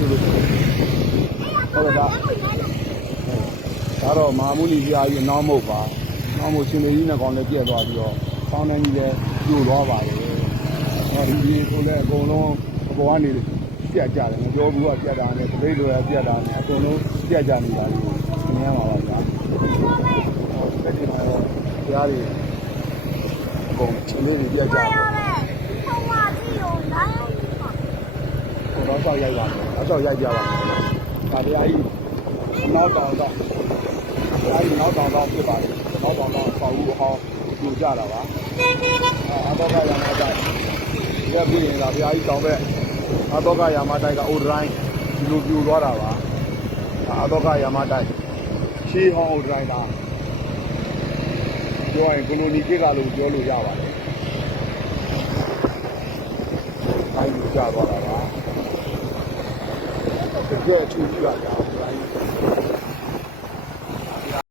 ဆိုလို့ဟုတ်ကဲ့ဒါဒါတော့မဟာမုနီပြာကြီးနောင်းမဟုတ်ပါနောင်းမို့ရှင်မေကြီးနဲ့ကောင်လည်းပြက်သွားပြီးတော့ဆောင်းနှန်းကြီးလည်းပြိုသွားပါလေဟောဒီဒီဆိုလည်းအကုန်လုံးအပေါ်ကနေပြက်ကြတယ်မပြောဘူးကပြက်တာနဲ့တပိတ်လိုရပြက်တာနဲ့အကုန်လုံးပြက်ကြနေတာလေးကိုမြင်ရပါပါဗျာဟောတက်ဒီမှာတော့တရားတွေအကုန်ချင်းလေးတွေပြက်ကြတယ် ဟိုတော့ဆောက်ရိုက်ပါမယ်။တော့ဆောက်ရိုက်ပြပါမယ်။ဒါတရားကြီးနောက်တောင်တော့တရားကြီးနောက်တောင်တော့ဖြစ်ပါလေ။နောက်တောင်တော့ဆောက်ဦးအောင်ပြူကြတာပါ။အတော့ကရမတိုက်။ရက်ပြီးရင်ဒါတရားကြီးတောင်ပဲအတော့ကရမတိုက်ကအိုဒရိုင်းဒီလိုပြူသွားတာပါ။အတော့ကရမတိုက်ရှေးဟောင်းအိုဒရိုင်းပါပြောရင်ကိုလိုနီကိကလို့ပြောလို့ရပါတယ်။အဲဒီကြာသွားတာပါ။ တကယ်အထူးကြီးပါကြာ